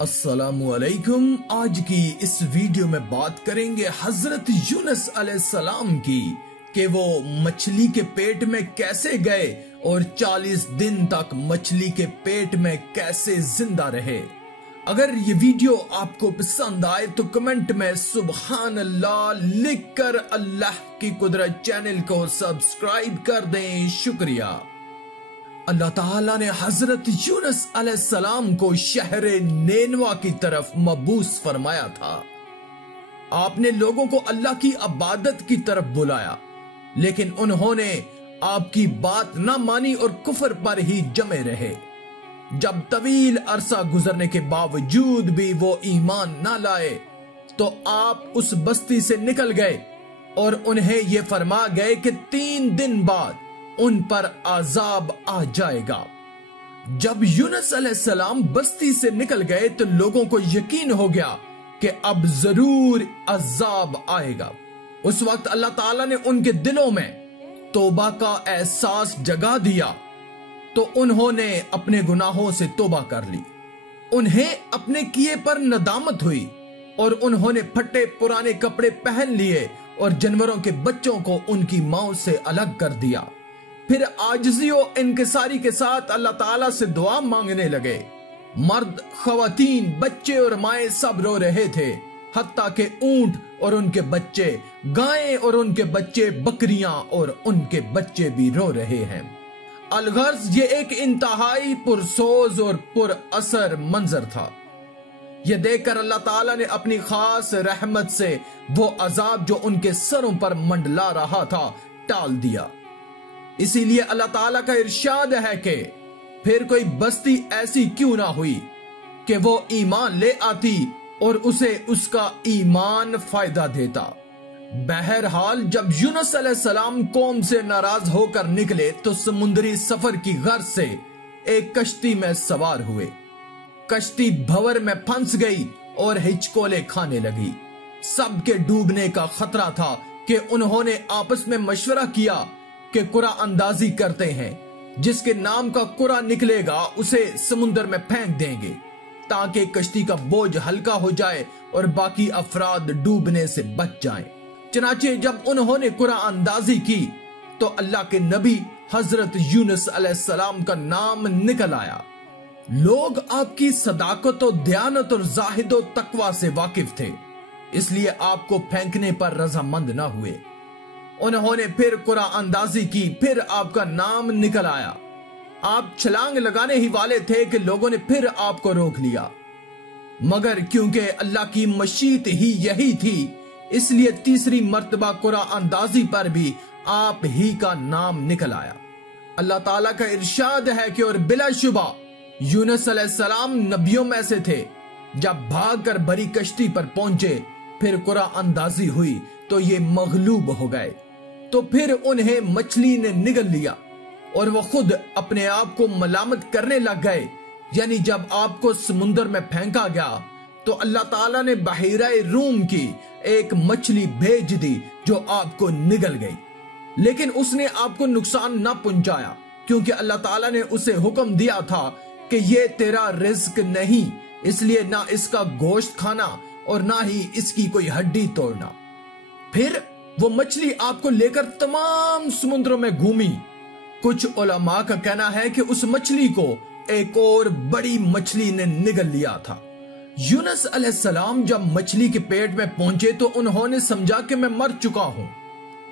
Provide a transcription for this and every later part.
अस्सलामुअलैकुम। आज की इस वीडियो में बात करेंगे हजरत यूनुस अलैहिस्सलाम की कि वो मछली के पेट में कैसे गए और 40 दिन तक मछली के पेट में कैसे जिंदा रहे। अगर ये वीडियो आपको पसंद आए तो कमेंट में सुबहान अल्लाह लिखकर अल्लाह की कुदरत चैनल को सब्सक्राइब कर दें। शुक्रिया। अल्लाह ताला ने हजरत यूनुस अलैहिस्सलाम को शहर नेनवा की तरफ मबूस फरमाया था। आपने लोगों को अल्लाह की इबादत की तरफ बुलाया, लेकिन उन्होंने आपकी बात न मानी और कुफर पर ही जमे रहे। जब तवील अरसा गुजरने के बावजूद भी वो ईमान न लाए तो आप उस बस्ती से निकल गए और उन्हें ये फरमा गए कि 3 दिन बाद उन पर अजाब आ जाएगा। जब यूनुस अलैहिस्सलाम बस्ती से निकल गए तो लोगों को यकीन हो गया कि अब जरूर अजाब आएगा। उस वक्त अल्लाह ताला ने उनके दिलों में तौबा का एहसास जगा दिया तो उन्होंने अपने गुनाहों से तौबा कर ली। उन्हें अपने किए पर नदामत हुई और उन्होंने फटे पुराने कपड़े पहन लिए और जानवरों के बच्चों को उनकी माओ से अलग कर दिया। फिर आजिज़ी और इनकिसारी के साथ अल्लाह ताला से दुआ मांगने लगे। मर्द, खवातीन, बच्चे और माए सब रो रहे थे, हत्ता के ऊंट और उनके बच्चे, गायें और उनके बच्चे, बकरियां और उनके बच्चे भी रो रहे हैं। अलगर्ज ये एक इंतहाई पुरसोज और पुर असर मंजर था। यह देखकर अल्लाह ताला ने अपनी खास रहमत से वो अजाब जो उनके सरों पर मंडला रहा था टाल दिया। इसीलिए अल्लाह ताला का इरशाद है कि फिर कोई बस्ती ऐसी क्यों ना हुई कि वो ईमान ले आती और उसे उसका ईमान फायदा देता। बहरहाल जब यूनुस अलैहिस्सलाम कौम से नाराज होकर निकले तो समुद्री सफर की गर्ज से एक कश्ती में सवार हुए। कश्ती भंवर में फंस गई और हिचकोले खाने लगी। सबके डूबने का खतरा था कि उन्होंने आपस में मशवरा किया कि कुरा अंदाजी करते हैं, जिसके नाम का कुरा निकलेगा उसे समुद्र में फेंक देंगे ताकि कश्ती का बोझ हल्का हो जाए और बाकी अफराद डूबने से बच जाएं। चनाचे जब उन्होंने कुरा अंदाजी की तो अल्लाह के नबी हजरत यूनुस अलैहिस्सलाम का नाम निकल आया। लोग आपकी सदाकत और दयानत और जाहिद और तकवा से वाकिफ थे, इसलिए आपको फेंकने पर रजामंद न हुए। उन्होंने फिर कुरा अंदाजी की, फिर आपका नाम निकल आया। आप छलांग लगाने ही वाले थे कि लोगों ने फिर आपको रोक लिया, मगर क्योंकि अल्लाह की मशीत ही यही थी इसलिए तीसरी मर्तबा कुरा अंदाजी पर भी आप ही का नाम निकल आया। अल्लाह ताला का इरशाद है कि और बिलाशुबा यूनुस अलैहिस्सलाम नबियों में से थे। जब भागकर बड़ी कश्ती पर पहुंचे फिर कुरा अंदाजी हुई तो ये मगलूब हो गए। तो फिर उन्हें मछली ने निगल लिया और वो खुद अपने आप को मलामत करने लग गए। यानी जब आपको समुद्र में फेंका गया तो अल्लाह ताला ने बहीरा रूम की एक मछली भेज दी जो आपको निगल गई, लेकिन उसने आपको नुकसान न पहुंचाया क्योंकि अल्लाह ताला ने उसे हुक्म दिया था कि ये तेरा रिज्क नहीं, इसलिए ना इसका गोश्त खाना और ना ही इसकी कोई हड्डी तोड़ना। फिर वो मछली आपको लेकर तमाम समुद्रों में घूमी। कुछ उलमा का कहना है कि उस मछली को एक और बड़ी मछली ने निगल लिया था। यूनुस अलैहिस्सलाम जब मछली के पेट में पहुंचे तो उन्होंने समझा कि मैं मर चुका हूं,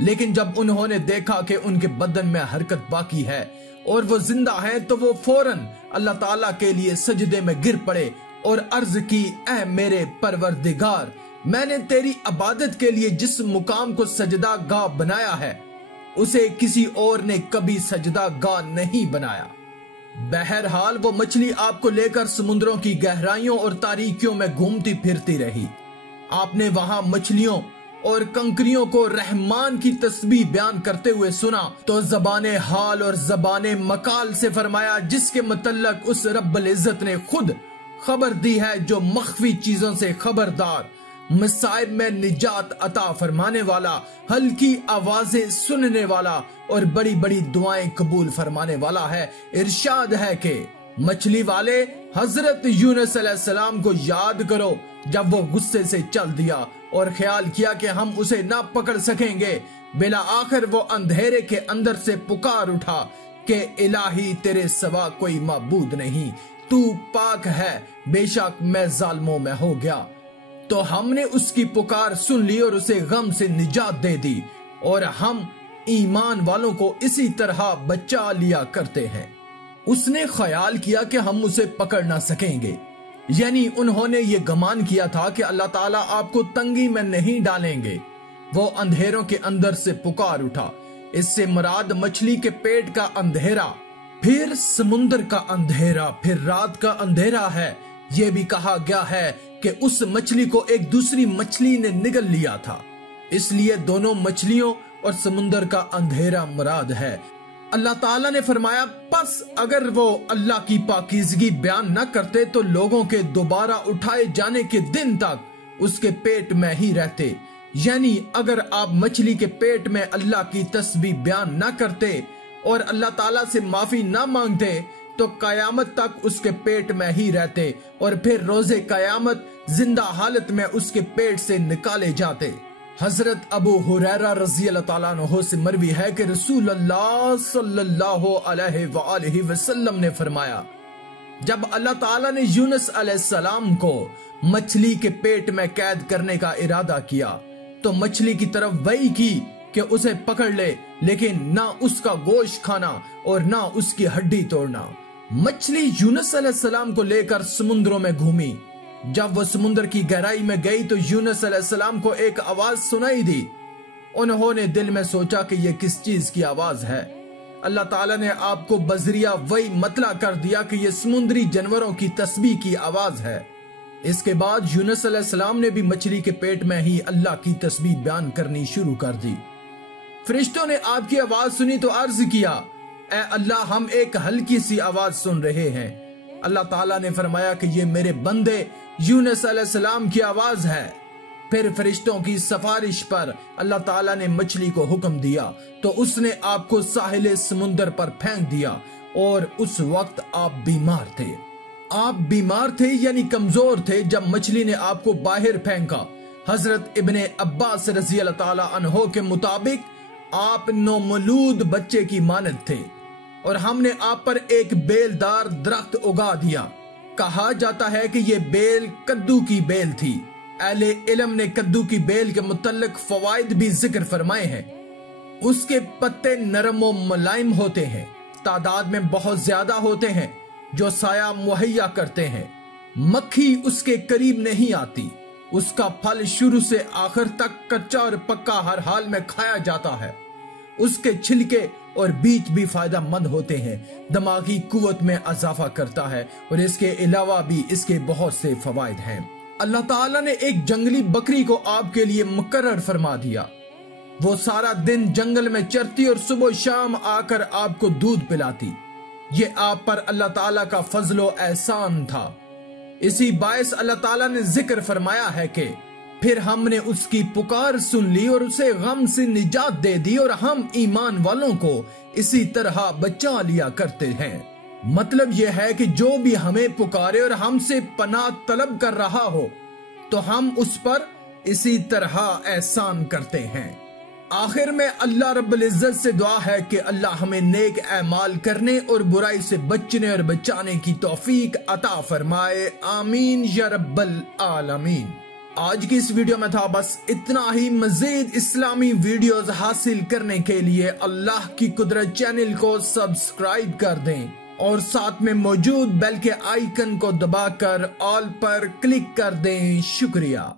लेकिन जब उन्होंने देखा कि उनके बदन में हरकत बाकी है और वो जिंदा हैं तो वो फौरन अल्लाह ताला के लिए सजदे में गिर पड़े और अर्ज की, ऐ मेरे परवरदिगार, मैंने तेरी इबादत के लिए जिस मुकाम को सजदा गाह बनाया है उसे किसी और ने कभी सजदा गाह नहीं बनाया। बहरहाल वो मछली आपको लेकर समुद्रों की गहराइयों और तारीकियों में घूमती फिरती रही। आपने वहां मछलियों और कंकरियों को रहमान की तस्बीह बयान करते हुए सुना तो ज़बाने हाल और ज़बाने मकाल से फरमाया, जिसके मुतल्लक उस रब्बुल इज्जत ने खुद खबर दी है जो मख्फी चीजों से खबरदार, मसाइब में निजात अता फरमाने वाला, हल्की आवाजें सुनने वाला और बड़ी बड़ी दुआएं कबूल फरमाने वाला है। इरशाद है कि मछली वाले حضرت یونس علیہ السلام کو یاد کرو جب وہ غصے سے چل دیا اور خیال کیا کہ ہم اسے نہ پکڑ سکیں گے، بلا آخر وہ اندھیرے کے اندر سے پکار اٹھا کہ الہی تیرے سوا کوئی معبود نہیں، تو پاک ہے، بے شک میں ظالموں میں ہو گیا۔ تو ہم نے اس کی پکار سن لی اور اسے غم سے نجات دے دی، اور ہم ایمان والوں کو اسی طرح بچا لیا کرتے ہیں۔ اس نے خیال کیا کہ ہم اسے پکڑ نہ سکیں گے، یعنی انہوں نے یہ گمان کیا تھا کہ اللہ تعالیٰ آپ کو تنگی میں نہیں ڈالیں گے۔ وہ اندھیروں کے اندر سے پکار اٹھا، اس سے مراد مچھلی کے پیٹ کا اندھیرا، پھر سمندر کا اندھیرا، پھر رات کا اندھیرا ہے۔ یہ بھی کہا گیا ہے کہ اس مچھلی کو ایک دوسری مچھلی نے نگل لیا تھا، اس لیے دونوں مچھلیوں اور سمندر کا اندھیرا مراد ہے۔ اللہ تعالیٰ نے فرمایا پس اگر وہ اللہ کی پاکیزگی بیان نہ کرتے تو لوگوں کے دوبارہ اٹھائے جانے کے دن تک اس کے پیٹ میں ہی رہتے، یعنی اگر آپ مچھلی کے پیٹ میں اللہ کی تسبیح بیان نہ کرتے اور اللہ تعالیٰ سے معافی نہ مانگتے تو قیامت تک اس کے پیٹ میں ہی رہتے، اور پھر روز قیامت زندہ حالت میں اس کے پیٹ سے نکالے جاتے۔ حضرت ابو ہریرہ رضی اللہ تعالیٰ عنہ سے مروی ہے کہ رسول اللہ صلی اللہ علیہ وآلہ وسلم نے فرمایا، جب اللہ تعالیٰ نے یونس علیہ السلام کو مچھلی کے پیٹ میں قید کرنے کا ارادہ کیا تو مچھلی کی طرف وحی کی کہ اسے پکڑ لے، لیکن نہ اس کا گوشت کھانا اور نہ اس کی ہڈی توڑنا۔ مچھلی یونس علیہ السلام کو لے کر سمندروں میں گھومی۔ جب وہ سمندر کی گہرائی میں گئی تو یونس علیہ السلام کو ایک آواز سنائی دی۔ انہوں نے دل میں سوچا کہ یہ کس چیز کی آواز ہے۔ اللہ تعالیٰ نے آپ کو بذریعہ وحی مطلع کر دیا کہ یہ سمندری جانوروں کی تسبیح کی آواز ہے۔ اس کے بعد یونس علیہ السلام نے بھی مچھلی کے پیٹ میں ہی اللہ کی تسبیح بیان کرنی شروع کر دی۔ فرشتوں نے آپ کی آواز سنی تو عرض کیا، اے اللہ ہم ایک ہلکی سی آواز سن رہے ہیں۔ اللہ تعالیٰ نے فرمایا کہ یہ میرے بندے یونس علیہ السلام کی آواز ہے۔ پھر فرشتوں کی سفارش پر اللہ تعالیٰ نے مچھلی کو حکم دیا تو اس نے آپ کو ساحل سمندر پر پھینک دیا، اور اس وقت آپ بیمار تھے۔ آپ بیمار تھے یعنی کمزور تھے جب مچھلی نے آپ کو باہر پھینکا۔ حضرت ابن عباس رضی اللہ تعالیٰ عنہ کے مطابق آپ نومولود بچے کی مانند تھے، اور ہم نے آپ پر ایک بیلدار درخت اگا دیا۔ کہا جاتا ہے کہ یہ بیل کدو کی بیل تھی۔ اہل علم نے کدو کی بیل کے متعلق فوائد بھی ذکر فرمائے ہیں۔ اس کے پتے نرم و ملائم ہوتے ہیں، تعداد میں بہت زیادہ ہوتے ہیں، جو سایہ مہیا کرتے ہیں۔ مکھی اس کے قریب نہیں آتی۔ اس کا پھل شروع سے آخر تک کچا اور پکا ہر حال میں کھایا جاتا ہے۔ اس کے چھلکے اور بیج بھی فائدہ مند ہوتے ہیں، دماغی قوت میں اضافہ کرتا ہے، اور اس کے علاوہ بھی اس کے بہت سے فوائد ہیں۔ اللہ تعالیٰ نے ایک جنگلی بکری کو آپ کے لیے مقرر فرما دیا۔ وہ سارا دن جنگل میں چرتی اور صبح و شام آ کر آپ کو دودھ پلاتی۔ یہ آپ پر اللہ تعالیٰ کا فضل و احسان تھا۔ اسی باعث اللہ تعالیٰ نے ذکر فرمایا ہے کہ پھر ہم نے اس کی پکار سن لی اور اسے غم سے نجات دے دی، اور ہم ایمان والوں کو اسی طرح بچا لیا کرتے ہیں۔ مطلب یہ ہے کہ جو بھی ہمیں پکارے اور ہم سے پناہ طلب کر رہا ہو تو ہم اس پر اسی طرح احسان کرتے ہیں۔ آخر میں اللہ رب العزت سے دعا ہے کہ اللہ ہمیں نیک اعمال کرنے اور برائی سے بچنے اور بچانے کی توفیق عطا فرمائے، آمین یا رب العالمین۔ آج کی اس ویڈیو میں تھا بس اتنا ہی۔ مزید اسلامی ویڈیوز حاصل کرنے کے لیے اللہ کی قدرت چینل کو سبسکرائب کر دیں اور ساتھ میں موجود بیل کے آئیکن کو دبا کر آل پر کلک کر دیں۔ شکریہ۔